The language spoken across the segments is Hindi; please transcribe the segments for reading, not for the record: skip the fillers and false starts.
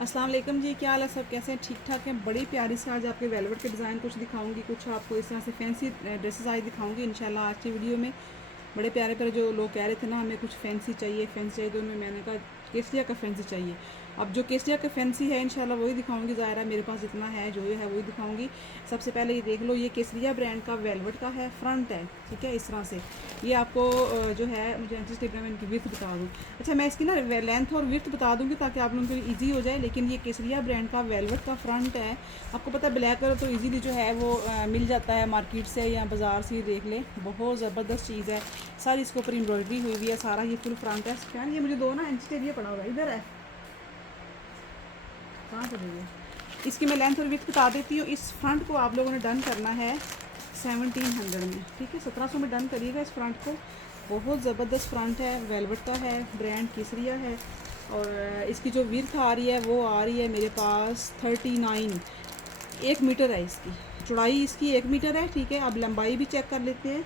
अस्सलाम वालेकुम जी, क्या हाल है? सब कैसे हैं? ठीक ठाक हैं? बड़ी प्यारी से आज आपके वेलवेट के डिज़ाइन कुछ दिखाऊंगी, कुछ आपको इस तरह से फैंसी ड्रेसेस आज दिखाऊंगी इंशाल्लाह आज की वीडियो में। बड़े प्यारे प्यारे जो लोग कह रहे थे ना हमें कुछ फैंसी चाहिए तो उनमें मैंने कहा केसरिया का फैंसी चाहिए। अब जो केसरिया का फैंसी है इंशाल्लाह वही दिखाऊंगी, ज़ाहिर है मेरे पास जितना है जो है वही दिखाऊंगी। सबसे पहले ये देख लो, ये केसरिया ब्रांड का वेलवेट का है, फ्रंट है, ठीक है। इस तरह से ये आपको जो है, मुझे इंस्टाग्राम में इनकी विर्थ बता दूँ। अच्छा, मैं इसकी ना लेंथ और विर्थ बता दूँगी ताकि आप लोगों के लिए ईजी हो जाए। लेकिन ये केसरिया ब्रांड का वेलवेट का फ्रंट है। आपको पता है ब्लैक कलर तो ईजीली जो है वो मिल जाता है मार्केट से या बाज़ार से ही देख ले, बहुत ज़बरदस्त चीज़ है। सारी इसके ऊपर एम्ब्रॉयडरी हुई हुई है, सारा ये फुल फ्रंट है। फैन ये मुझे दो ना इंस्टेरिया पड़ा हुआ है, इधर है, कहाँ पर है? इसकी मैं लेंथ और विड्थ बता देती हूँ। इस फ्रंट को आप लोगों ने डन करना है 1700 में, ठीक है। 1700 में डन करिएगा इस फ्रंट को। बहुत ज़बरदस्त फ्रंट है, वेलवेट का है, ब्रांड केसरिया है। और इसकी जो विड्थ आ रही है वो आ रही है मेरे पास 39, 1 मीटर है इसकी चौड़ाई, इसकी 1 मीटर है, ठीक है। अब लंबाई भी चेक कर लेते हैं।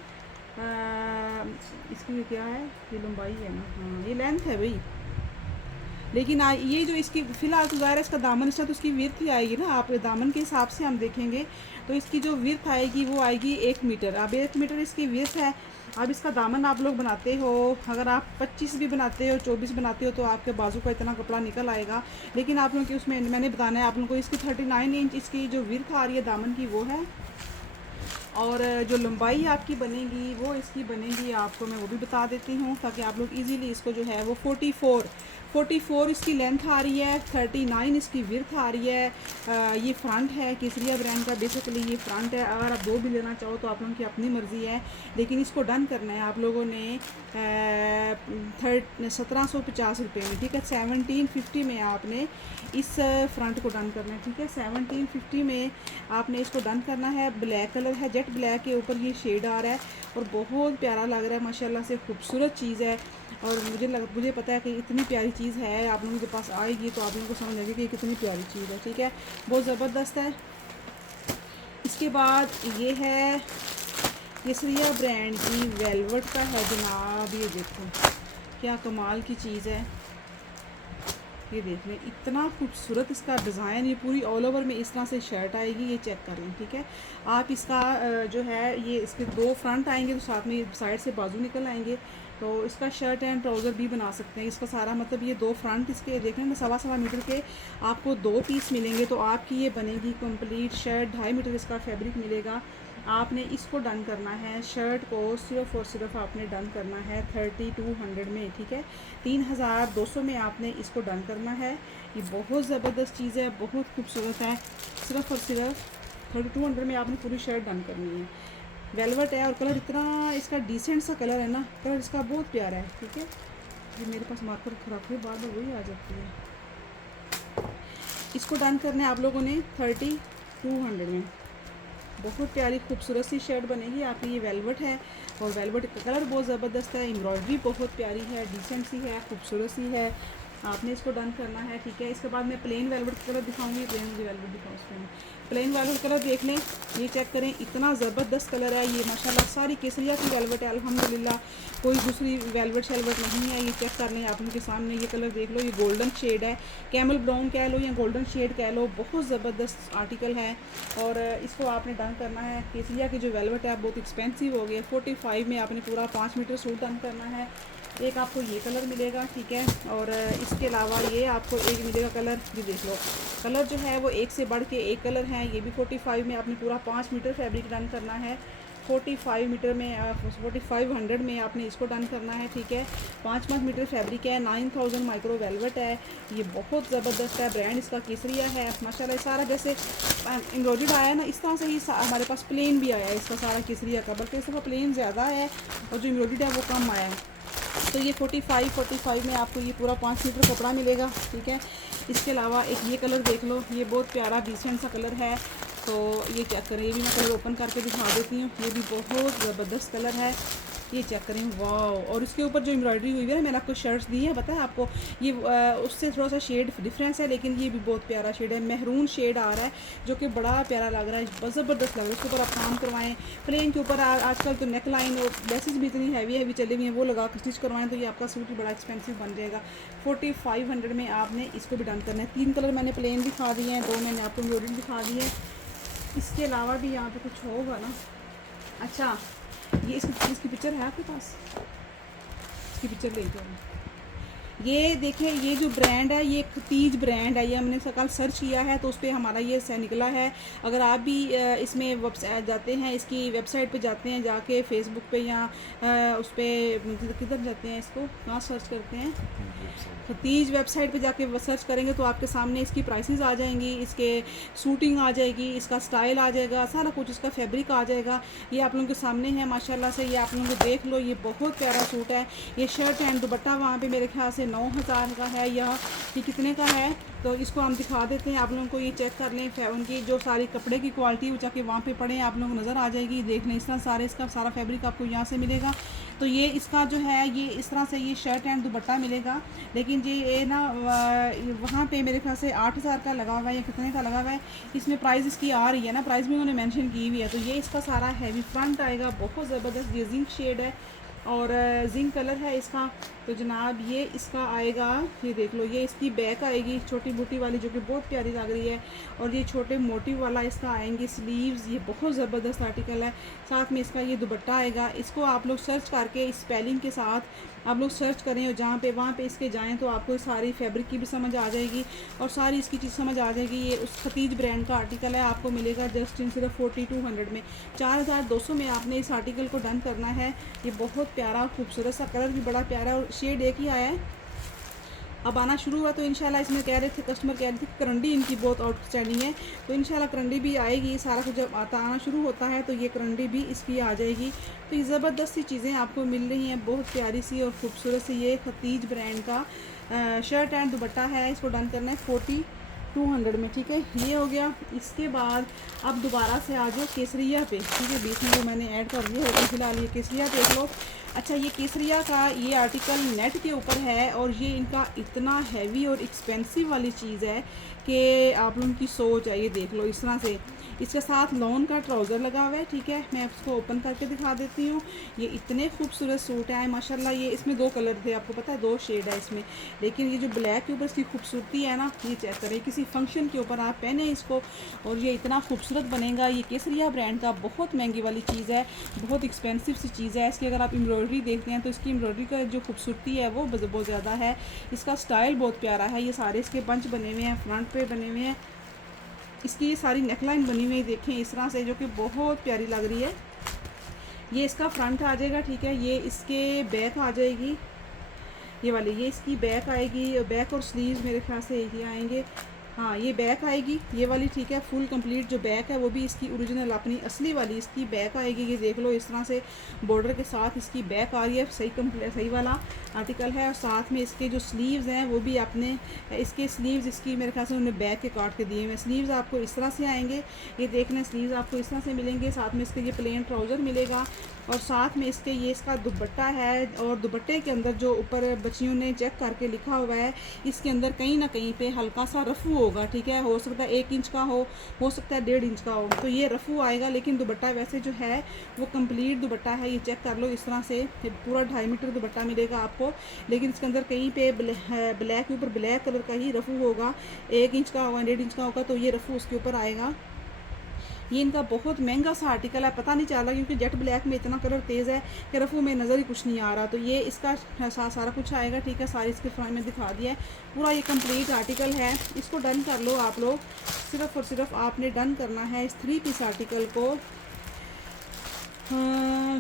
इसकी क्या है, ये लंबाई है ना, हाँ ये लेंथ है भाई। लेकिन ये जो इसकी फ़िलहाल तो ज़ाहिर है इसका दामन इसका तो उसकी विर्थ ही आएगी ना, आप दामन के हिसाब से हम देखेंगे तो इसकी जो विर्थ आएगी वो आएगी 1 मीटर। अब 1 मीटर इसकी विर्थ है। अब इसका दामन आप लोग बनाते हो, अगर आप 25 भी बनाते हो, 24 बनाते हो तो आपके बाजू का इतना कपड़ा निकल आएगा। लेकिन आप लोगों की उसमें मैंने बताना है आप लोगों को, इसकी 39 इंच इसकी जो विर्थ आ रही है दामन की वो है। और जो लंबाई आपकी बनेगी वो इसकी बनेगी, आपको मैं वो भी बता देती हूँ ताकि आप लोग इजीली इसको जो है वो 44 इसकी लेंथ आ रही है, 39 इसकी विर्थ आ रही है। ये फ्रंट है, केसरिया ब्रांड का बेसिकली ये फ्रंट है। अगर आप दो भी लेना चाहो तो आप लोगों की अपनी मर्ज़ी है, लेकिन इसको डन करना है आप लोगों ने 1750 रुपये में, ठीक है। 1750 में आपने इस फ्रंट को डन करना है, ठीक है। 1750 में आपने इसको डन करना है। ब्लैक कलर है, जेट ब्लैक के ऊपर ये शेड आ रहा है और बहुत प्यारा लग रहा है, माशाल्लाह से खूबसूरत चीज़ है। और मुझे पता है कि इतनी प्यारी चीज़ है, आप लोगों के पास आएगी तो आप लोगों को समझ आएगी कि कितनी प्यारी चीज़ है, ठीक है। बहुत ज़बरदस्त है। इसके बाद ये है केसरिया ब्रांड की वेलवेट का है जनाब, ये देखो क्या कमाल की चीज़ है। ये देख लें, इतना खूबसूरत इसका डिज़ाइन, ये पूरी ऑल ओवर में इस तरह से शर्ट आएगी, ये चेक कर लें, ठीक है। आप इसका जो है ये इसके दो फ्रंट आएंगे तो साथ में साइड से बाजू निकल आएंगे, तो इसका शर्ट एंड ट्राउज़र भी बना सकते हैं। इसका सारा मतलब ये दो फ्रंट इसके देख लें ना, 1.25 मीटर के आपको दो पीस मिलेंगे तो आपकी ये बनेगी कंप्लीट शर्ट। 2.5 मीटर इसका फैब्रिक मिलेगा। आपने इसको डन करना है, शर्ट को सिर्फ़ और सिर्फ आपने डन करना है 3200 में, ठीक है। 3200 में आपने इसको डन करना है। ये बहुत ज़बरदस्त चीज़ है, बहुत खूबसूरत है। सिर्फ़ और सिर्फ 3200 में आपने पूरी शर्ट डन करनी है। वेलवेट है और कलर इतना इसका डिसेंट सा कलर है ना, कलर इसका बहुत प्यारा है, ठीक है। ये मेरे पास मार्कर खराब हुई, बार बार वही आ जाती है। इसको डन करना है आप लोगों ने 3200 में। बहुत प्यारी खूबसूरत सी शर्ट बनेगी आपकी। ये वेलवेट है और वेलवेट का कलर बहुत ज़बरदस्त है, एम्ब्रॉयडरी बहुत प्यारी है, डिसेंट सी है, खूबसूरत सी है। आपने इसको डन करना है, ठीक है। इसके बाद मैं प्लेन वेलवेट कलर दिखाऊंगी, प्लेन मुझे वेलवेट दिखाऊँ उसमें। प्लेन वेलवेट कलर देख लें, ये चेक करें, इतना ज़बरदस्त कलर है ये, माशाल्लाह सारी केसरिया की वेलवेट है अल्हम्दुलिल्लाह, कोई दूसरी वेलवेट शेलवेट नहीं है। ये चेक कर लें, आप उनके सामने ये कलर देख लो, ये गोल्डन शेड है, कैमल ब्राउन कह लो या गोल्डन शेड कह लो, बहुत ज़बरदस्त आर्टिकल है। और इसको आपने डन करना है। केसरिया की जो वेलवेट है बहुत एक्सपेंसिव हो गई है, 45 में आपने पूरा 5 मीटर सूट डन करना है। एक आपको ये कलर मिलेगा, ठीक है। और इसके अलावा ये आपको एक मिलेगा कलर, ये देख लो, कलर जो है वो एक से बढ़ के एक कलर हैं। ये भी 45 में आपने पूरा 5 मीटर फैब्रिक डन करना है। 45 मीटर में 4500 में आपने इसको डन करना है, ठीक है। 5 मीटर फैब्रिक है, 9000 माइक्रो वेलवेट है। ये बहुत ज़बरदस्त है, ब्रांड इसका केसरिया है माशाल्लाह। सारा जैसे एम्ब्रॉयडर्ड आया है ना, इस तरह से ही हमारे पास प्लेन भी आया है इसका सारा केसरिया का, बल्कि इसका प्लेन ज़्यादा है और जो एम्ब्रॉयडर्ड है वो कम आया है। तो ये 45 में आपको ये पूरा 5 मीटर कपड़ा मिलेगा, ठीक है। इसके अलावा एक ये कलर देख लो, ये बहुत प्यारा डिसेंट सा कलर है, तो ये चेक करें, ये भी मैं कलर ओपन करके दिखा देती हूँ। ये भी बहुत ज़बरदस्त कलर है, ये चेक करें, वाह। और इसके ऊपर जो एम्ब्रॉयडरी हुई है ना, मैंने आपको शर्ट्स दी है, पता है आपको ये उससे थोड़ा सा शेड डिफरेंस है, लेकिन ये भी बहुत प्यारा शेड है, महरून शेड आ रहा है जो कि बड़ा प्यारा लग रहा है, बहुत ज़बरदस्त लग रहा है। इसके ऊपर आप काम करवाएं, प्लेन के ऊपर आजकल तो नेक लाइन और लेसेस भी इतनी हैवी चली हुई हैं, वो लगा कर स्टिच करवाएं तो ये आपका सूट ही बड़ा एक्सपेंसिव बन जाएगा। 4500 में आपने इसको भी डन करना है। 3 कलर मैंने प्लेन दिखा दिए हैं, 2 मैंने आपको एम्ब्रॉयडरी दिखा दी है। इसके अलावा भी यहाँ पे कुछ होगा ना। अच्छा, ये इसकी पिक्चर है आपके पास? इसकी पिक्चर ले जाओ। ये देखिए, ये जो ब्रांड है ये खतीज ब्रांड है, ये हमने कल सर्च किया है तो उस पर हमारा ये निकला है। अगर आप भी इसमें वेबसाइट जाते हैं, इसकी वेबसाइट पे जाते हैं, जाके फेसबुक पे या उस पर किधर जाते हैं, इसको कहाँ सर्च करते हैं, खतीज वेबसाइट पे जाके सर्च करेंगे तो आपके सामने इसकी प्राइसेस आ जाएंगी, इसके सूटिंग आ जाएगी, इसका स्टाइल आ जाएगा, सारा कुछ इसका फैब्रिक आ जाएगा। ये आप लोगों के सामने है माशाल्लाह से, ये आप लोगों को देख लो, ये बहुत प्यारा सूट है। ये शर्ट एंड दुपट्टा वहाँ पे मेरे ख्याल से 9000 का है, या ये कितने का है, तो इसको हम दिखा देते हैं आप लोगों को। ये चेक कर लें, उनकी जो सारी कपड़े की क्वालिटी वो जाके वहाँ पे पड़े आप लोगों को नज़र आ जाएगी। देख लें, इस तरह सारे इसका सारा फैब्रिक आपको यहाँ से मिलेगा। तो ये इसका जो है ये इस तरह से ये शर्ट एंड दुपट्टा मिलेगा, लेकिन ये ना वहाँ पे मेरे ख्याल से 8000 का लगा हुआ है या कितने का लगा हुआ है। इसमें प्राइस इसकी आ रही है ना, प्राइस भी उन्होंने मेंशन की हुई है। तो ये इसका सारा हैवी फ्रंट आएगा, बहुत ज़बरदस्त, ये जिंक शेड है और जिंक कलर है इसका। तो जनाब ये इसका आएगा, ये देख लो, ये इसकी बैक आएगी छोटी बूटी वाली जो कि बहुत प्यारी लग रही है, और ये छोटे मोटिव वाला इसका आएंगे स्लीव्स, ये बहुत ज़बरदस्त आर्टिकल है। साथ में इसका ये दुपट्टा आएगा। इसको आप लोग सर्च करके इस स्पेलिंग के साथ आप लोग सर्च करें और जहाँ पे वहाँ पे इसके जाएँ तो आपको सारी फैब्रिक की भी समझ आ जाएगी और सारी इसकी चीज़ समझ आ जाएगी। ये उस खतीज ब्रांड का आर्टिकल है, आपको मिलेगा जस्ट इन सिर्फ 4200 में। 4200 में आपने इस आर्टिकल को डन करना है। ये बहुत प्यारा खूबसूरत सा, कलर भी बड़ा प्यारा और शेड एक ही आया है। अब आना शुरू हुआ तो इंशाल्लाह इसमें कह रहे थे, कस्टमर कह रहे थे करंडी इनकी बहुत आउटस्टैंडिंग है, तो इंशाल्लाह करंडी भी आएगी। सारा कुछ जब आना शुरू होता है तो ये करंडी भी इसकी आ जाएगी। तो ये ज़बरदस्त सी चीज़ें आपको मिल रही हैं, बहुत प्यारी सी और ख़ूबसूरत सी। ये खतीज ब्रांड का शर्ट एंड दुपट्टा है, इसको डन करना है 4200 में, ठीक है। ये हो गया। इसके बाद अब दोबारा से आ जाओ केसरिया पे, ठीक है, बीच में जो मैंने ऐड कर दिया है फिलहाल ये केसरिया देख लो। अच्छा, ये केसरिया का ये आर्टिकल नेट के ऊपर है और ये इनका इतना हैवी और एक्सपेंसिव वाली चीज़ है कि आप लोगों की सोच है। ये देख लो, इस तरह से इसके साथ लॉन का ट्राउज़र लगा हुआ है, ठीक है। मैं इसको ओपन करके दिखा देती हूँ। ये इतने खूबसूरत सूट है माशाल्लाह। ये इसमें 2 कलर थे, आपको पता है 2 शेड है इसमें, लेकिन ये जो ब्लैक के ऊपर इसकी खूबसूरती है ना, ये चेक करें, किसी फंक्शन के ऊपर आप पहने इसको और ये इतना खूबसूरत बनेगा। ये केसरिया ब्रांड का बहुत महंगी वाली चीज़ है, बहुत एक्सपेंसिव सी चीज़ है। इसकी अगर आप एम्ब्रॉयडरी देखते हैं तो इसकी एम्ब्रॉयडरी का जो खूबसूरती है वो बहुत ज़्यादा है। इसका स्टाइल बहुत प्यारा है। ये सारे इसके बंच बने हुए हैं, फ्रंट पे बने हुए हैं, इसकी ये सारी नेकलाइन बनी हुई है, देखें इस तरह से, जो कि बहुत प्यारी लग रही है। ये इसका फ्रंट आ जाएगा, ठीक है। ये इसके बैक आ जाएगी, ये वाली, ये इसकी बैक आएगी। बैक और स्लीव्स मेरे ख्याल से एक ही आएंगे। हाँ, ये बैक आएगी ये वाली, ठीक है। फुल कंप्लीट जो बैक है वो भी इसकी ओरिजिनल अपनी असली वाली इसकी बैक आएगी। ये देख लो, इस तरह से बॉर्डर के साथ इसकी बैक आ रही है, सही वाला आर्टिकल है। और साथ में इसके जो स्लीव्स हैं वो भी अपने इसके स्लीव्स इसकी मेरे ख्याल से उन्होंने बैक के काट के दिए हुए। स्लीव्स आपको इस तरह से आएंगे, ये देखना, स्लीव्स आपको इस तरह से मिलेंगे। साथ में इसके ये प्लेन ट्राउज़र मिलेगा और साथ में इसके ये इसका दुपट्टा है। और दुपट्टे के अंदर जो ऊपर बच्चियों ने चेक करके लिखा हुआ है, इसके अंदर कहीं ना कहीं पे हल्का सा रफू होगा, ठीक है। हो सकता है 1 इंच का हो सकता है 1.5 इंच का हो, तो ये रफू आएगा। लेकिन दुपट्टा वैसे जो है वो कंप्लीट दुपट्टा है, ये चेक कर लो, इस तरह से पूरा 2.5 मीटर दुपट्टा मिलेगा आपको। लेकिन इसके अंदर कहीं पे ब्लैक के ऊपर ब्लैक कलर का ही रफू होगा, 1 इंच का होगा, 1.5 इंच का होगा, तो ये रफू उसके ऊपर आएगा। ये इनका बहुत महंगा सा आर्टिकल है, पता नहीं चल रहा क्योंकि जेट ब्लैक में इतना कलर तेज़ है कि रफू में नज़र ही कुछ नहीं आ रहा। तो ये इसका सारा कुछ आएगा, ठीक है। सारी इसके फ्रंट में दिखा दिया है, पूरा ये कंप्लीट आर्टिकल है। इसको डन कर लो आप लोग, सिर्फ़ और सिर्फ आपने डन करना है इस 3 पीस आर्टिकल को।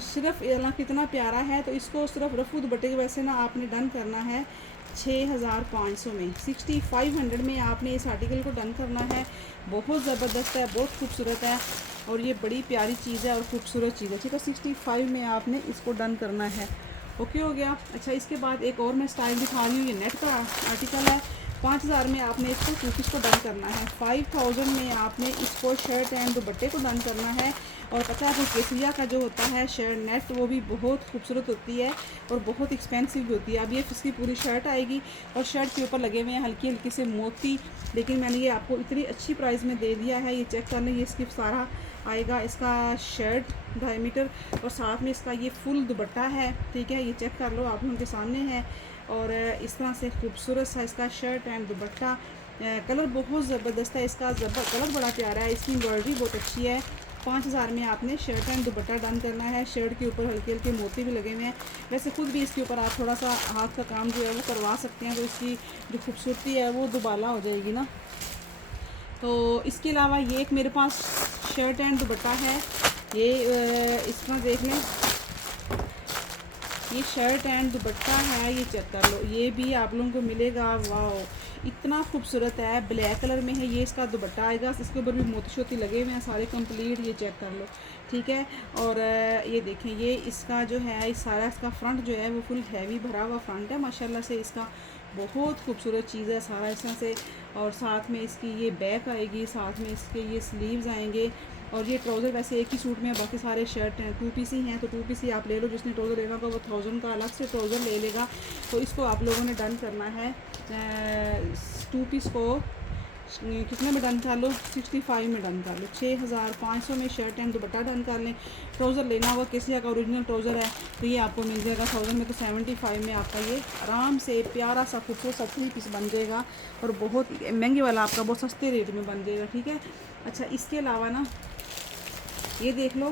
सिर्फ कितना प्यारा है, तो इसको सिर्फ रफू दुपट्टे की वजह से ना आपने डन करना है 6500 में, 6500 में आपने इस आर्टिकल को डन करना है। बहुत ज़बरदस्त है, बहुत खूबसूरत है और ये बड़ी प्यारी चीज़ है और ख़ूबसूरत चीज़ है, ठीक है। 65 में आपने इसको डन करना है। ओके हो गया। अच्छा, इसके बाद एक और मैं स्टाइल दिखा रही हूँ, ये नेट का आर्टिकल है, 5000 में आपने इसको टू पीस को डन करना है। 5000 में आपने इसको शर्ट एंड दुपट्टे को डन करना है। और पता है आपको केसरिया का जो होता है शर्ट नेट, वो भी बहुत खूबसूरत होती है और बहुत एक्सपेंसिव भी होती है। अब ये इसकी पूरी शर्ट आएगी और शर्ट के ऊपर लगे हुए हैं हल्की हल्की से मोती, लेकिन मैंने ये आपको इतनी अच्छी प्राइस में दे दिया है। ये चेक करना, ये इसकी सारा आएगा इसका शर्ट 2.5 मीटर और साथ में इसका ये फुल दुपट्टा है, ठीक है। ये चेक कर लो, आप उनके सामने है। और इस तरह से खूबसूरत सा इसका शर्ट एंड दुपट्टा, कलर बहुत ज़बरदस्त है इसका, कलर बड़ा प्यारा है, इसकी एम्ब्रॉयडरी बहुत अच्छी है। 5000 में आपने शर्ट एंड दुपट्टा डन करना है। शर्ट के ऊपर हल्के हल्के मोती भी लगे हुए हैं। वैसे खुद भी इसके ऊपर आप थोड़ा सा हाथ का काम जो है वो करवा सकते हैं, तो इसकी जो खूबसूरती है वो दुबाला हो जाएगी ना। तो इसके अलावा ये एक मेरे पास शर्ट एंड दुपट्टा है, ये इसमें देख लें, ये शर्ट एंड दुपट्टा है, ये चेक कर लो, ये भी आप लोगों को मिलेगा। वाह, इतना खूबसूरत है, ब्लैक कलर में है। ये इसका दुपट्टा आएगा, इसके ऊपर भी मोती शोती लगे हुए हैं सारे कंप्लीट, ये चेक कर लो, ठीक है। और ये देखें, ये इसका जो है सारा इसका फ्रंट जो है वो फुल हैवी भरा हुआ फ्रंट है माशाल्लाह से। इसका बहुत खूबसूरत चीज़ है सारा इस तरह से। और साथ में इसकी ये बैक आएगी, साथ में इसके ये स्लीव्स आएंगे। और ये ट्राउज़र वैसे एक ही सूट में, बाकी सारे शर्ट हैं, टू पीस ही हैं, तो टू पीस ही आप ले लो। जिसने ट्राउज़र लेना होगा वो 1000 का अलग से ट्राउज़र ले लेगा। तो इसको आप लोगों ने डन करना है, टू पीस को कितने में डन कर लो, 65 में डन कर लो। 6500 में शर्ट एंड दुपट्टा डन कर लें। ट्राउज़र लेना होगा किसी का ओरिजिनल ट्राउज़र है तो ये आपको मिल जाएगा 1000 में, तो 75 में आपका ये आराम से प्यारा सा खूबसूरत सा 3 पीस बन जाएगा। और बहुत महंगे वाला आपका बहुत सस्ते रेट में बन जाएगा, ठीक है। अच्छा, इसके अलावा ना ये देख लो,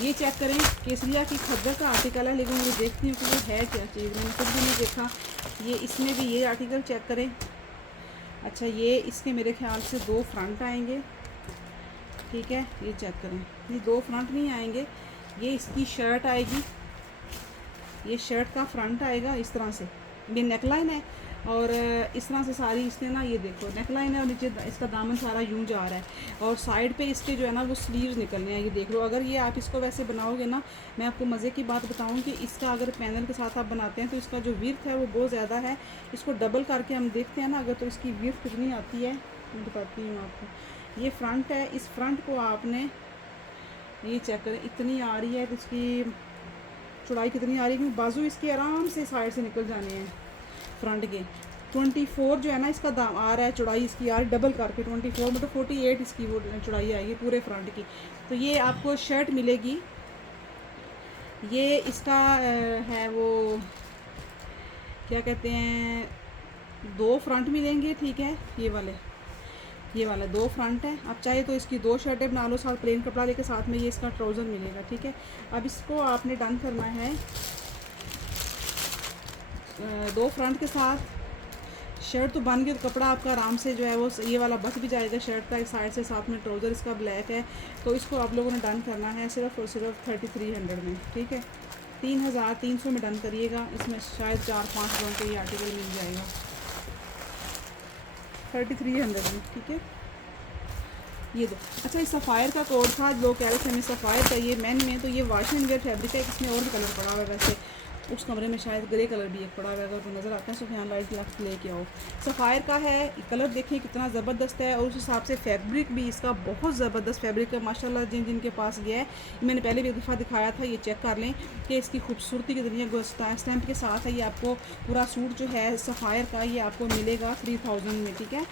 ये चेक करें, केसरिया की खद्दर का आर्टिकल है, लेकिन मुझे देखती हूँ कि वो है क्या चीज़, मैंने कुछ भी नहीं देखा। ये इसमें भी ये आर्टिकल चेक करें। अच्छा, ये इसके मेरे ख्याल से 2 फ्रंट आएंगे, ठीक है। ये चेक करें, ये 2 फ्रंट नहीं आएंगे, ये इसकी शर्ट आएगी, ये शर्ट का फ्रंट आएगा इस तरह से, ये नेकलाइन है। और इस तरह से सारी इसने ना, ये देखो नेकलाइन है और नीचे इसका दामन सारा यूं जा रहा है। और साइड पे इसके जो है ना वो स्लीव्स निकलने हैं, ये देख लो। अगर ये आप इसको वैसे बनाओगे ना, मैं आपको मज़े की बात बताऊं कि इसका अगर पैनल के साथ आप बनाते हैं तो इसका जो विड्थ है वो बहुत ज़्यादा है। इसको डबल करके हम देखते हैं ना अगर, तो इसकी विड्थ कितनी आती है मैं बताती हूँ आपको। ये फ्रंट है, इस फ्रंट को आपने ये चेक करें, इतनी आ रही है, तो इसकी चौड़ाई कितनी आ रही है, क्योंकि बाजू इसके आराम से साइड से निकल जाने हैं फ्रंट के। 24 जो है ना इसका दाम आ रहा है, चौड़ाई इसकी आ रही डबल करके 24, मतलब 48 इसकी वो चौड़ाई आएगी पूरे फ्रंट की। तो ये आपको शर्ट मिलेगी, ये इसका है वो क्या कहते हैं, 2 फ्रंट मिलेंगे, ठीक है। ये वाला 2 फ्रंट है। आप चाहे तो इसकी 2 शर्टें बना लो, साथ प्लेन कपड़ा लेके, साथ में ये इसका ट्राउज़र मिलेगा, ठीक है। अब इसको आपने डन करना है 2 फ्रंट के साथ। शर्ट तो बन गई, तो कपड़ा आपका आराम से जो है वो ये वाला बच भी जाएगा शर्ट का एक साइड से। साथ में ट्राउज़र इसका ब्लैक है, तो इसको आप लोगों ने डन करना है सिर्फ और सिर्फ 3300 में, ठीक है। 3300 में डन करिएगा। इसमें शायद 4-5 लोगों को ये आर्टिकल मिल जाएगा 3300 में, ठीक है। ये दो। अच्छा, इस सफ़ायर का कोड था, लोग कह रहे थे हमें सफ़ायर चाहिए मैन में, तो ये वॉश एंड वेयर फैब्रिक है। इसमें और भी कलर पड़ा हुआ है, वैसे उस कमरे में शायद ग्रे कलर भी एक पड़ा हुआ है, अगर तो नज़र आता है सुफियान लाइट लफ्ट लेके आओ। सफ़ायर का है, कलर देखिए कितना ज़बरदस्त है, और उस हिसाब से फैब्रिक भी इसका बहुत ज़बरदस्त फैब्रिक है माशाल्लाह। जिनके पास गया है, मैंने पहले भी एक दफ़ा दिखाया था, ये चेक कर लें कि इसकी खूबसूरती के जरिए स्टैम्प के साथ है। ये आपको पूरा सूट जो है सफ़ायर का ये आपको मिलेगा 3000 में, ठीक है।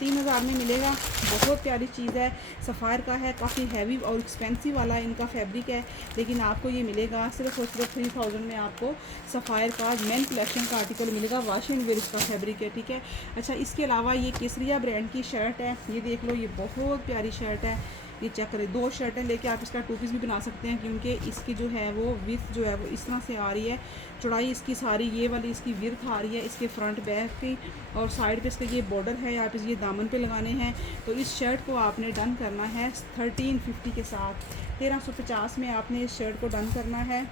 3000 में मिलेगा। बहुत प्यारी चीज़ है, सफ़ायर का है, काफ़ी हैवी और एक्सपेंसिव वाला इनका फैब्रिक है, लेकिन आपको ये मिलेगा सिर्फ और सिर्फ 3000 में। आपको सफ़ायर का मेन कलेक्शन का आर्टिकल मिलेगा, वॉश एंड वेयर इसका फैब्रिक है, ठीक है। अच्छा, इसके अलावा ये केसरिया ब्रांड की शर्ट है, ये देख लो, ये बहुत प्यारी शर्ट है। ये चेक करें, 2 शर्टें लेके आप इसका 2 पीस भी बना सकते हैं, क्योंकि इसकी जो है वो विड्थ जो है वो इस तरह से आ रही है। चौड़ाई इसकी सारी ये वाली इसकी विड्थ आ रही है, इसके फ्रंट बैक की, और साइड पे इसके ये बॉर्डर है, आप ये दामन पे लगाने हैं। तो इस शर्ट को आपने डन करना है 1350 के साथ, 1350 में आपने इस शर्ट को डन करना है।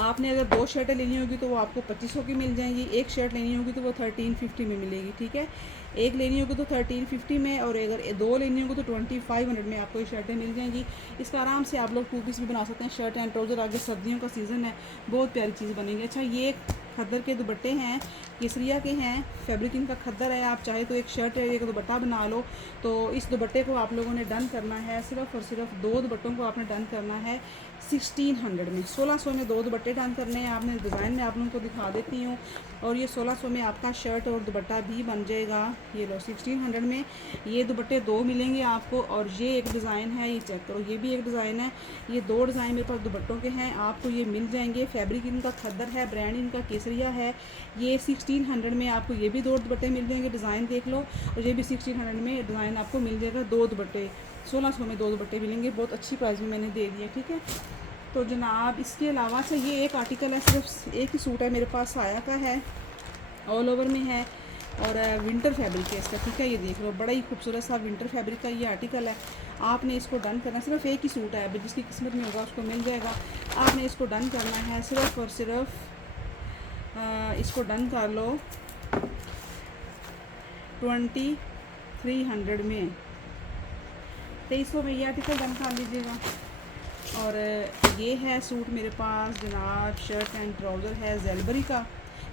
आपने अगर 2 शर्टें लेनी होगी तो वो आपको 2500 की मिल जाएंगी, एक शर्ट लेनी होगी तो वो 1350 में मिलेगी, ठीक है। एक लेनी होगी तो 1350 में, और अगर 2 लेनी होगी तो 2500 में आपको ये शर्टें मिल जाएंगी। इसका आराम से आप लोग 2 पीस भी बना सकते हैं, शर्ट एंड ट्राउज़र। आगे सर्दियों का सीज़न है, बहुत प्यारी चीज़ बनेगी। अच्छा, ये खद्दर के दुपट्टे हैं, केसरिया के हैं, फैब्रिक इनका खद्दर है। आप चाहे तो एक शर्ट है एक दुपट्टा बना लो। तो इस दुपट्टे को आप लोगों ने डन करना है, सिर्फ़ और सिर्फ 2 दुपट्टों को आपने डन करना है 1600 में। 1600 में 2 दुपट्टे डन करने हैं आपने। डिज़ाइन में आप लोगों को दिखा देती हूँ। और ये 1600 में आपका शर्ट और दुपट्टा भी बन जाएगा। ये लो 1600 में ये दुपट्टे 2 मिलेंगे आपको। और ये एक डिज़ाइन है, ये चेक करो, ये भी एक डिज़ाइन है। ये 2 डिज़ाइन मेरे पास दुपट्टों के हैं, आपको ये मिल जाएंगे। फैब्रिक इनका खद्दर है, ब्रांड इनका केसरिया है। ये 1600 में आपको ये भी 2 दुपट्टे मिल जाएंगे, डिज़ाइन देख लो। और ये भी 1600 में डिज़ाइन आपको मिल जाएगा, 2 दुपट्टे। 1600 में 2 दुपट्टे मिलेंगे, बहुत अच्छी प्राइस में मैंने दे दिए, ठीक है। तो जनाब इसके अलावा से ये एक आर्टिकल है, सिर्फ एक ही सूट है मेरे पास, साया का है, ऑल ओवर में है और विंटर फैब्रिक है इसका, ठीक है। ये देख लो, बड़ा ही खूबसूरत सा विंटर फैब्रिक का ये आर्टिकल है। आपने इसको डन करना, सिर्फ एक ही सूट है, जिसकी किस्मत में होगा उसको मिल जाएगा। आपने इसको डन करना है सिर्फ और सिर्फ इसको डन कर लो 2300 में। 2300 में ये आर्टिकल डन कर लीजिएगा। और ये है सूट मेरे पास जनाब, शर्ट एंड ट्राउज़र है, जेलबरी का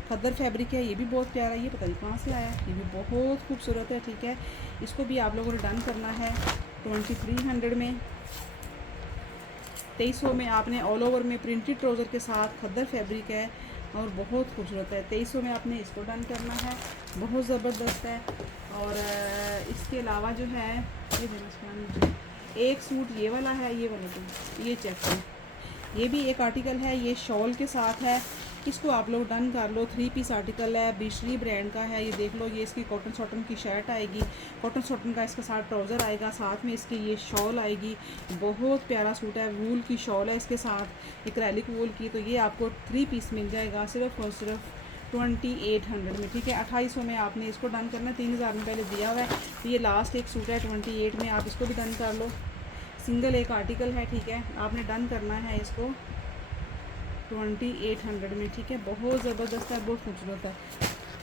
खद्दर फैब्रिक है। ये भी बहुत प्यारा है, ये पता नहीं कहाँ से आया, ये भी बहुत खूबसूरत है, ठीक है। इसको भी आप लोगों ने डन करना है 2300 में। 2300 में आपने ऑल ओवर में प्रिंटेड ट्राउज़र के साथ खद्दर फैब्रिक है और बहुत खूबसूरत है। 2300 में आपने इसको डन करना है, बहुत ज़बरदस्त है। और इसके अलावा जो है ये मुझे एक सूट ये वाला है, ये वाला तो ये चेक करो, ये भी एक आर्टिकल है, ये शॉल के साथ है। इसको आप लोग डन कर लो, 3 पीस आर्टिकल है, बिशरी ब्रांड का है। ये देख लो, ये इसकी कॉटन सॉटन की शर्ट आएगी, कॉटन सॉटन का इसके साथ ट्राउज़र आएगा, साथ में इसकी ये शॉल आएगी। बहुत प्यारा सूट है, वूल की शॉल है इसके साथ, एक्रेलिक वूल की। तो ये आपको 3 पीस मिल जाएगा सिर्फ और सिर्फ 2800 में, ठीक है। 2800 में आपने इसको डन करना है, 3000 में पहले दिया हुआ है। तो ये लास्ट एक सूट है 28 में, आप इसको भी डन कर लो। सिंगल एक आर्टिकल है, ठीक है। आपने डन करना है इसको 2800 में, ठीक है। बहुत ज़बरदस्त है, बहुत खूबसूरत है।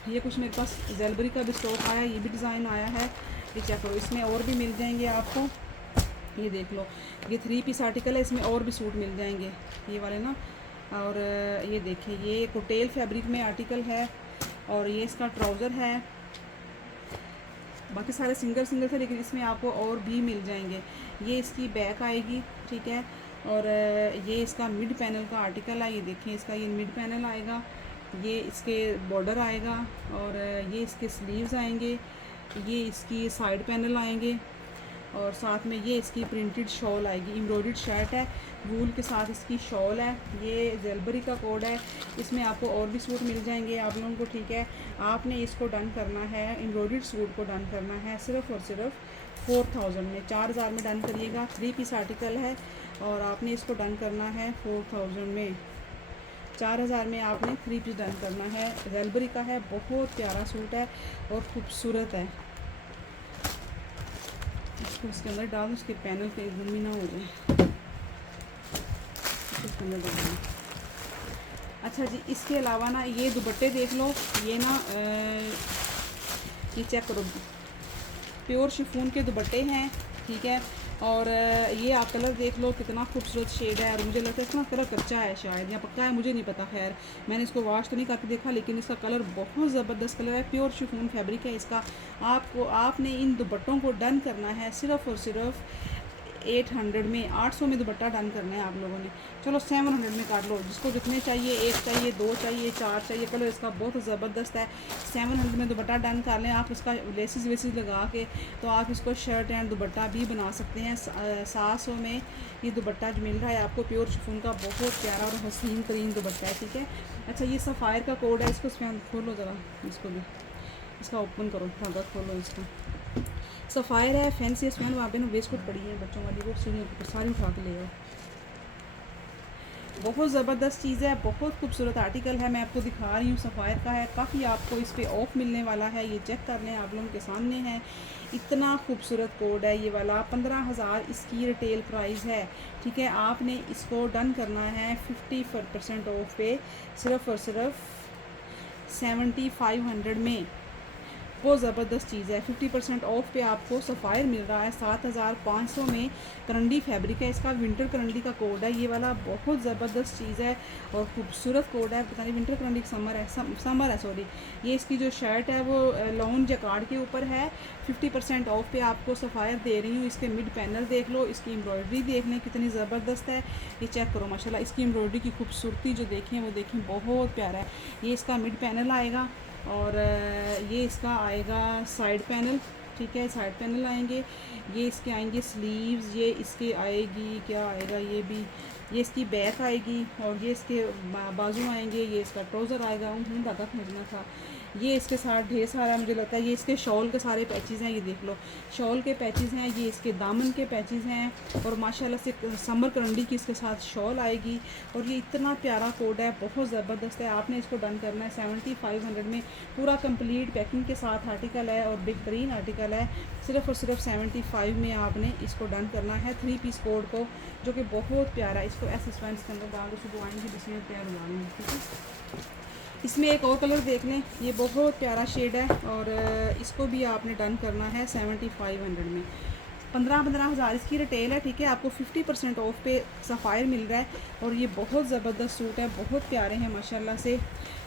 ये कुछ मेरे पास जेलबरी का भी स्टॉक आया, ये भी डिज़ाइन आया है, ये चेक करो। इसमें और भी मिल जाएंगे आपको, ये देख लो, ये 3 पीस आर्टिकल है, इसमें और भी सूट मिल जाएंगे ये वाले ना। और ये देखिए, ये कोटेल फैब्रिक में आर्टिकल है और ये इसका ट्राउज़र है। बाकी सारे सिंगल सिंगल थे, लेकिन इसमें आपको और भी मिल जाएंगे। ये इसकी बैक आएगी, ठीक है। और ये इसका मिड पैनल का आर्टिकल है, ये देखिए, इसका ये मिड पैनल आएगा, ये इसके बॉर्डर आएगा और ये इसके स्लीव्स आएंगे, ये इसकी साइड पैनल आएंगे और साथ में ये इसकी प्रिंटेड शॉल आएगी। एम्ब्रॉयडर्ड शर्ट है, वूल के साथ इसकी शॉल है। ये जेलबरी का कोड है, इसमें आपको और भी सूट मिल जाएंगे आप लोगों को, ठीक है। आपने इसको डन करना है, एम्ब्रॉयडर्ड सूट को डन करना है सिर्फ और सिर्फ 4000 में, 4000 में डन करिएगा। 3 पीस आर्टिकल है और आपने इसको डन करना है 4000 में, 4000 में आपने 3 पीस डन करना है। जेलबरी का है, बहुत प्यारा सूट है और खूबसूरत है। इसको इसके अंदर डाल, उसके पैनल पे गुमी ना हो जाए, इसके अंदर डाल। अच्छा जी, इसके अलावा ना ये दुपट्टे देख लो, ये ना ये चेक करो, प्योर शिफॉन के दुपट्टे हैं, ठीक है। और ये आप कलर देख लो, कितना खूबसूरत शेड है। और मुझे लगता है इसका कलर कच्चा है शायद, या पक्का है मुझे नहीं पता। खैर, मैंने इसको वॉश तो नहीं करके देखा, लेकिन इसका कलर बहुत ज़बरदस्त कलर है, प्योर शिफॉन फैब्रिक है इसका। आपने इन दुपट्टों को डन करना है सिर्फ और सिर्फ 800 में, 800 में दुपट्टा डन करना है आप लोगों ने। चलो 700 में काट लो, जिसको जितने चाहिए, 1 चाहिए, 2 चाहिए, 4 चाहिए, कलर इसका बहुत ज़बरदस्त है। 700 में दुपट्टा डन कर लें आप। इसका लेसिस वेसिस लगा के तो आप इसको शर्ट एंड दुपट्टा भी बना सकते हैं। 700 में ये दुपट्टा जो मिल रहा है आपको, प्योर शिफॉन का बहुत प्यारा और हसीन तरीन दुपट्टा है, ठीक है। अच्छा, ये सफ़ायर का कोड है, इसको इसमें खोलो ज़रा, इसको भी इसका ओपन करो, धागा खोलो इसका। सफ़ायर है, फैंसी स्पैन, वहाँ पे ना वेस्टकोट पड़ी है बच्चों वाली, वो सीढ़ियों पर सारी उठा के ले आओ। बहुत ज़बरदस्त चीज़ है, बहुत खूबसूरत आर्टिकल है, मैं आपको दिखा रही हूँ। सफ़ायर का है, काफ़ी आपको इस पर ऑफ मिलने वाला है, ये चेक कर लें, आप लोगों के सामने है। इतना खूबसूरत कोड है ये वाला, 15000 इसकी रिटेल प्राइस है, ठीक है। आपने इसको डन करना है 50% ऑफ पे सिर्फ और सिर्फ 7500 में। बहुत ज़बरदस्त चीज़ है। 50% ऑफ पे आपको सफ़ायर मिल रहा है 7500 में। करंडी फैब्रिक है इसका, विंटर करंडी का कोड है ये वाला, बहुत ज़बरदस्त चीज़ है और खूबसूरत कोड है। पता नहीं विंटर करंडी समर है, समर है सॉरी। ये इसकी जो शर्ट है वो लॉन जैकार्ड के ऊपर है। 50% ऑफ पे आपको सफ़ायर दे रही हूँ। इसके मिड पैनल देख लो, इसकी एम्ब्रॉयडरी देख लें कितनी ज़बरदस्त है। ये चेक करो माशाल्लाह, इसकी एम्ब्रॉयडरी की खूबसूरती जो देखें वो देखें, बहुत प्यारा है। ये इसका मिड पैनल आएगा और ये इसका आएगा साइड पैनल, ठीक है, साइड पैनल आएंगे। ये इसके आएंगे स्लीव्स, ये इसके आएगी क्या आएगा, ये इसकी बैक आएगी और ये इसके बाजू आएंगे। ये इसका ट्राउज़र आएगा, धागा खरीदना था। ये इसके साथ ढेर सारा मुझे लगता है ये इसके शॉल के सारे पैचेज़ हैं, ये देख लो शॉल के पैचेज़ हैं, ये इसके दामन के पैचेज़ हैं और माशाल्लाह से समर करंडी की इसके साथ शॉल आएगी। और ये इतना प्यारा कोड है, बहुत ज़बरदस्त है। आपने इसको डन करना है 7500 में, पूरा कंप्लीट पैकिंग के साथ आर्टिकल है और बेहतरीन आर्टिकल है। सिर्फ़ और सिर्फ 75 में आपने इसको डन करना है 3 पीस कोड को, जो कि बहुत प्यारा है। इसको ऐसे स्पेंस के अंदर डाल के सुबह आएंगे जिसमें तैयार हुआ लेंगे, ठीक है। इसमें एक और कलर देख लें, ये बहुत प्यारा शेड है और इसको भी आपने डन करना है 7500 में। 15 हज़ार इसकी रिटेल है, ठीक है। आपको 50% ऑफ पे सफ़ायर मिल रहा है और ये बहुत ज़बरदस्त सूट है, बहुत प्यारे हैं माशाल्लाह से।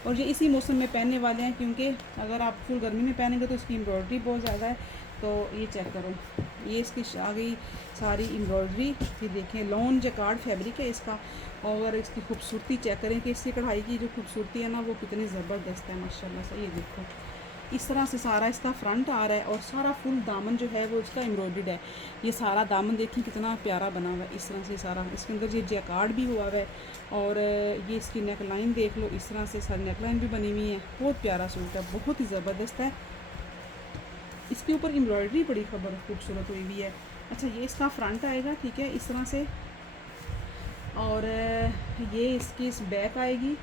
और ये इसी मौसम में पहनने वाले हैं, क्योंकि अगर आप फुल गर्मी में पहनेंगे तो इसकी एम्ब्रॉयडरी बहुत ज़्यादा है। तो ये चेक करो, ये इसकी आ गई सारी एम्ब्रॉयडरी, ये देखें लॉन जैकार्ड फैब्रिक है इसका। और इसकी खूबसूरती चेक करें कि इसकी कढ़ाई की जो खूबसूरती है ना वो कितनी ज़बरदस्त है माशाल्लाह से। ये देखो इस तरह से सारा इसका फ्रंट आ रहा है और सारा फुल दामन जो है वो इसका एम्ब्रॉयडर्ड है। ये सारा दामन देखें कितना प्यारा बना हुआ है, इस तरह से सारा इसके अंदर ये जैकार्ड भी हुआ है। और ये इसकी नेक लाइन देख लो, इस तरह से सारी नेक लाइन भी बनी हुई है। बहुत प्यारा सूट है, बहुत ही ज़बरदस्त है। इसके ऊपर एम्ब्रॉयडरी बड़ी खबर खूबसूरत हुई हुई है। अच्छा ये इसका फ्रंट आएगा, ठीक है, इस तरह से। और ये इसकी इस बैक आएगी,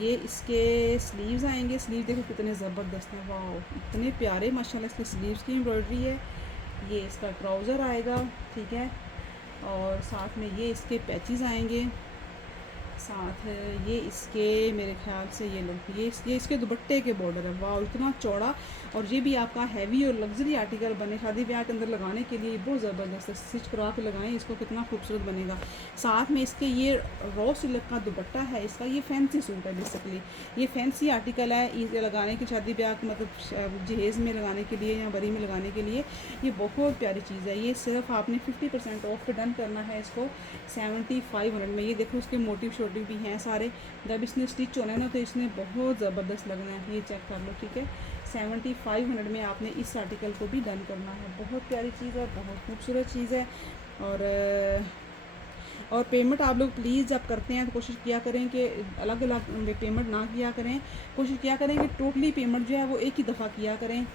ये इसके स्लीव्स आएंगे। स्लीव देखो कितने ज़बरदस्त हैं, वाह इतने प्यारे माशाल्लाह इसके स्लीव्स की एम्ब्रॉयडरी है। ये इसका ट्राउज़र आएगा, ठीक है, और साथ में ये इसके पैचेस आएंगे। साथ ये इसके मेरे ख्याल से ये इसके दुपट्टे के बॉर्डर है, वाह इतना चौड़ा। और ये भी आपका हैवी और लग्जरी आर्टिकल बने, शादी ब्याह के अंदर लगाने के लिए बहुत ज़बरदस्त है। स्टिच करा के लगाएं इसको, कितना खूबसूरत बनेगा। साथ में इसके ये रॉ सिल्क का दुपट्टा है इसका। ये फैंसी सूट है बेसिकली, ये फैंसी आर्टिकल है, ये लगाने की शादी ब्याह मतलब जहेज़ में लगाने के लिए या बरी में लगाने के लिए ये बहुत प्यारी चीज़ है। ये सिर्फ आपने 50% ऑफ पे डन करना है इसको 7500 में। ये देखो उसके मोटिव शोटिव भी हैं सारे, जब इसने स्टिच होना है ना तो इसने बहुत ज़बरदस्त लगना है। ये चेक कर लो, ठीक है। 7500 में आपने इस आर्टिकल को भी डन करना है। बहुत प्यारी चीज़ है, बहुत खूबसूरत चीज़ है। और पेमेंट आप लोग प्लीज़ जब करते हैं तो कोशिश किया करें कि अलग अलग पेमेंट ना किया करें। कोशिश किया करें कि टोटली पेमेंट जो है वो एक ही दफ़ा किया करें।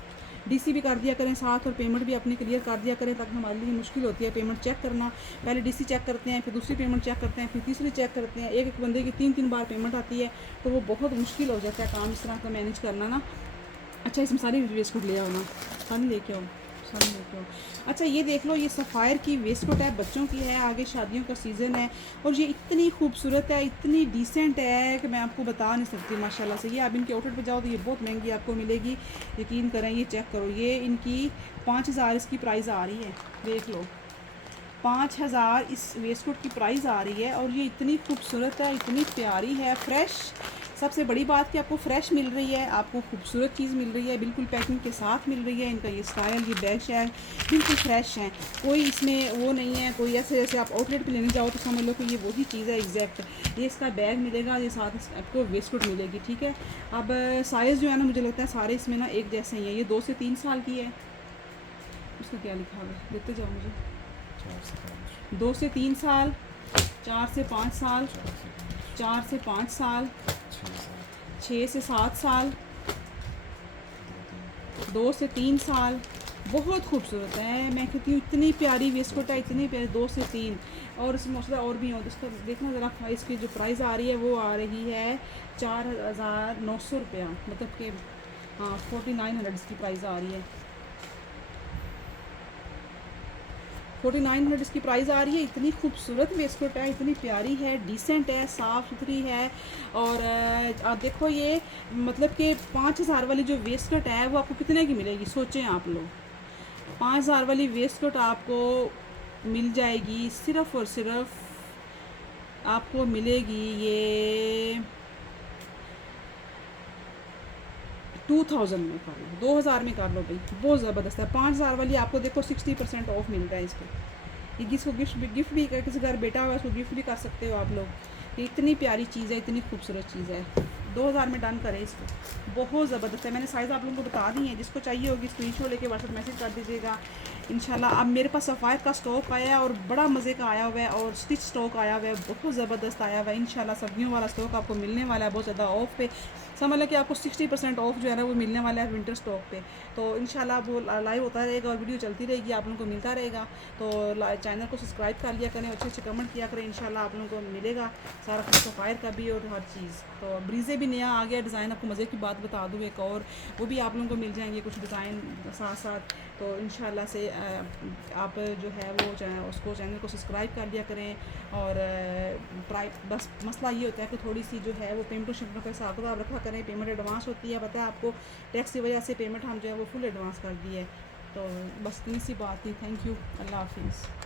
डीसी भी कर दिया करें साथ और पेमेंट भी अपने क्लियर कर दिया करें, ताकि हमारे लिए मुश्किल होती है पेमेंट चेक करना। पहले डीसी चेक करते हैं, फिर दूसरी पेमेंट चेक करते हैं, फिर तीसरी चेक करते हैं। एक बंदे की 3 बार पेमेंट आती है तो वो बहुत मुश्किल हो जाता है काम इस तरह का मैनेज करना ना। अच्छा इसमें सारी वेस्ट कोट ले आओ ना, सारी लेके आओ, सारी लेके आओ। अच्छा ये देख लो, ये सफ़ायर की वेस्ट कोट है, बच्चों की है, आगे शादियों का सीज़न है और ये इतनी खूबसूरत है, इतनी डिसेंट है कि मैं आपको बता नहीं सकती माशाल्लाह से। ये आप इनके आउटलेट पे जाओ तो ये बहुत महंगी आपको मिलेगी, यकीन करें। ये चेक करो, ये इनकी 5000 इसकी प्राइस आ रही है, देख लो 5000 इस वेस्ट कोट की प्राइस आ रही है। और ये इतनी खूबसूरत है, इतनी प्यारी है, फ्रेश। सबसे बड़ी बात कि आपको फ़्रेश मिल रही है, आपको खूबसूरत चीज़ मिल रही है, बिल्कुल पैकिंग के साथ मिल रही है। इनका ये स्टाइल, ये बैग शैग बिल्कुल फ्रेश है, कोई इसमें वो नहीं है। कोई ऐसे जैसे आप आउटलेट पे लेने जाओ तो समझ लो कि ये वही चीज़ है एग्जैक्ट। ये इसका बैग मिलेगा, ये साथ आपको वेस्ट कोट मिलेगी, ठीक है। अब साइज़ जो है ना मुझे लगता है सारे इसमें ना एक जैसे ही हैं। ये 2 से 3 साल की है, उसका क्या लिखा हुआ है देते जाओ मुझे। 2 से 3 साल, 4 से 5 साल, 4 से 5 साल, 6 से 7 साल, 2 से 3 साल। बहुत खूबसूरत है, मैं कहती हूँ इतनी प्यारी वेस्ट कोट है, इतनी प्यारी। 2 से 3 और इसमें मौसला और भी हो तो इसका देखना ज़रा। इसकी जो प्राइस आ रही है वो आ रही है 4900 रुपया, मतलब कि हाँ 4900 की प्राइस आ रही है। 4900 इसकी प्राइस आ रही है। इतनी खूबसूरत वेस्ट कोट है, इतनी प्यारी है, डिसेंट है, साफ़ सुथरी है। और आप देखो ये मतलब कि 5000 वाली जो वेस्ट कोट है वो आपको कितने की मिलेगी, सोचें आप लोग। 5000 वाली वेस्ट कोट आपको मिल जाएगी सिर्फ़ और सिर्फ आपको मिलेगी ये 2000 में कर लो, 2000 में कर लो भाई, बहुत ज़बरदस्त है। 5000 वाली आपको देखो 60% ऑफ मिल रहा है इस पर। ये किसी को गिफ्ट भी कर, किसी घर बेटा हुआ है उसको गिफ्ट भी कर सकते हो आप लोग। ये इतनी प्यारी चीज़ है, इतनी खूबसूरत चीज़ है। 2000 में डन करें इसको, बहुत ज़बरदस्त है। मैंने साइज़ आप लोगों को बता दी है, जिसको चाहिए होगी स्क्रीनशॉट लेके व्हाट्सएप मैसेज कर दीजिएगा इंशाल्लाह। अब मेरे पास सफ़ायर का स्टॉक आया है और बड़ा मज़े का आया हुआ है, और स्टिच स्टॉक आया हुआ है, बहुत ज़बरदस्त आया हुआ है। इंशाल्लाह सर्दियों वाला स्टॉक आपको मिलने वाला है बहुत ज़्यादा ऑफ पे। समझ लें कि आपको 60% ऑफ जो है ना वो मिलने वाला है विंटर स्टॉक पे। तो इंशाल्लाह वो लाइव होता रहेगा और वीडियो चलती रहेगी, आप लोगों को मिलता रहेगा। तो चैनल को सब्सक्राइब कर लिया करें, अच्छे अच्छे कमेंट किया करें, इंशाल्लाह आप लोगों को मिलेगा सारा कुछ, सफ़ायर का भी और हर चीज़। तो ब्रीज़े भी नया आ गया डिज़ाइन, आपको मज़े की बात बता दूँ एक और, वो भी आप लोगों को मिल जाएंगे कुछ डिज़ाइन साथ साथ। तो इंशाल्लाह से आप जो है वो उसको चैनल को सब्सक्राइब कर लिया करें। और बस मसला ये होता है कि थोड़ी सी जो है वो पेमेंट शमेंट का हिसाब किताब रखा करें। पेमेंट एडवांस होती है, पता है आपको, टैक्स की वजह से पेमेंट हम जो है वो फुल एडवांस कर दी है। तो बस इतनी सी बात थी। थैंक यू, अल्लाह हाफिज़।